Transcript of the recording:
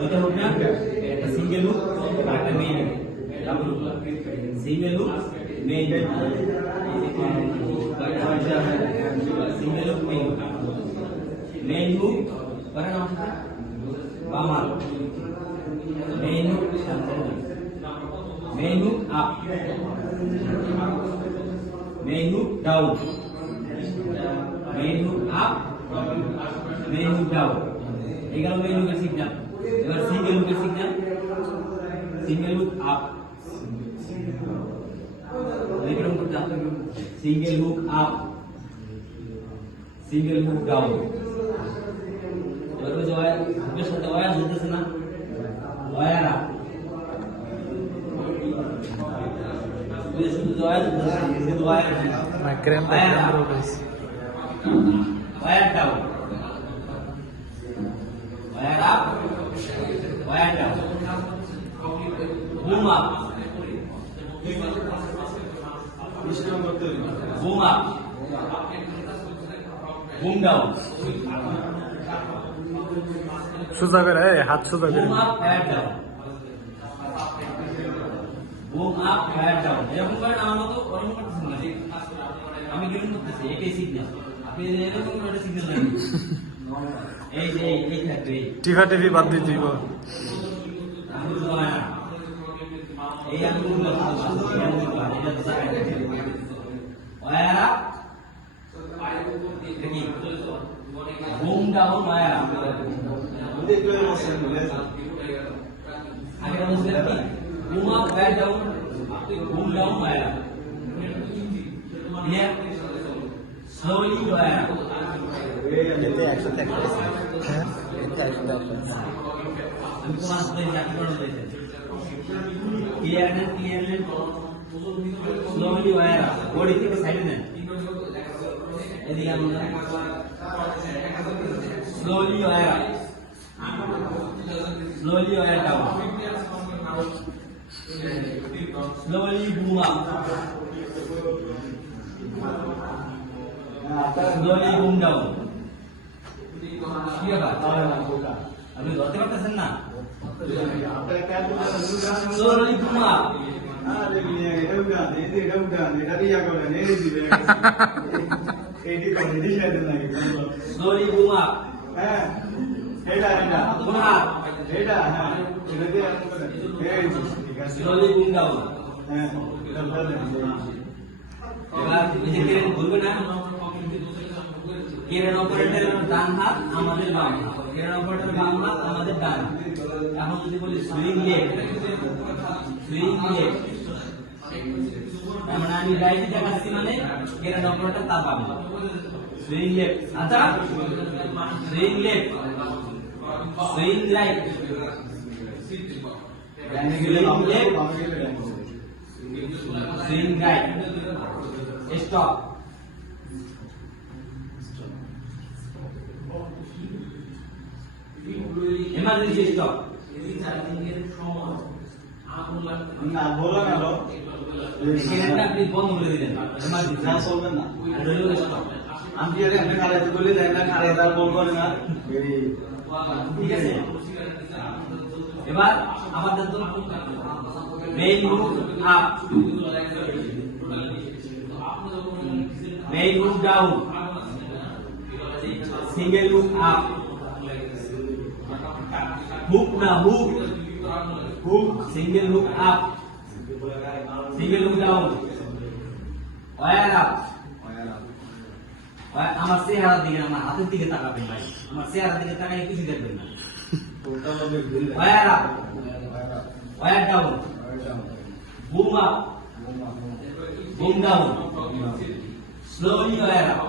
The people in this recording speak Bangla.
দুইটা হুক না, একটা সিঙ্গেল হুক আর একটা main hook, double hook, single hook main hook, single hook main hook করেন আমার সাথে বাম হাত, main hook up, main hook down, main hook up, main hook down. এই গেল মেইন হুকের সিগন্যাল। এবার সিঙ্গেল হুকের সিগন্যাল, সিঙ্গেল হুক আপ, এরকম করতে হবে, single hook up, single hook down. এবার ওই যে হুকের সাথে ওয়্যার ঝুলতেছে না, ওয়্যার আপ, শুধু ওয়্যার ঝুলতেছে, শুধু wire wire down, wire up, wire down, boom up, boom up, boom down, সোজা করে হাত সোজা করে boom up, fire down, boom up, fire down. এরকম করেন আমার মতো, ওরকম করতেছেন না, আমি কিরকম করতেছি, এটাই সিগন্যাল। আপনি এরকম করে একটা সিগন্যাল দেন, এই যে এই থাকবে, টিভা টিভি বাদ দিয়ে দিব। আমি তো না এই আমি বলবো এটা তো ওয়্যার আপ, দেখি বুম ডাউন, ওয়্যার আপ। আগে বলছিলেন কি boom up, wire down, boom down, wire up. Clear? Slowly wire up. এতে একসাথে একটা আছে। হ্যাঁ এতে একসাথে একটা আছে। আমি ক্লাস করে চাকরি করে দিয়েছি। ক্লিয়ার নেন। Slowly wire up. বডি থেকে সাইডে নেন। এদিকে আমরা slowly wire up, slowly wire down, slowly boom up, slowly boom down. কি ব্যাপার? আপনি ধরতে পারতেছেন না? Slowly boom up, slowly boom up, boom up, slowly boom down. এবার নিজেকে বলবে না, কেরেন অপারেটরের ডান হাত আমাদের বাম হাত, কেরেন অপারেটরের বাম হাত আমাদের ডান হাত। এখন যদি বলি সুইং লেফট, সুইং লেফট, মানে আমি রাইট দেখাচ্ছি, মানে কেরেন অপারেটর তার বাম হাত। সুইং লেফট, আচ্ছা swing left, swing right, swing left, swing right, stop. Emergency stop. না বলো না লো সেখানে আপনি বন্ধ করে দিলেন, এমার্জেন্সি না চলবে না। আর হলো স্টপ। আমি কি আপনি খারাইতে বলে দেন না, খারাই তার বল করে না। ঠিক আছে, এবার আমাদের তো main hook up, main hook down, single hook up, hook না hook, hook, single hook up, single hook down, wire up. আমার চেহারার দিকে, আমার হাতের দিকে তাকাবেন ভাই, আমার চেহারার দিকে তাকাই কিছু দেখবেন না। Wire up, wire down, boom up, boom down, slowly wire up.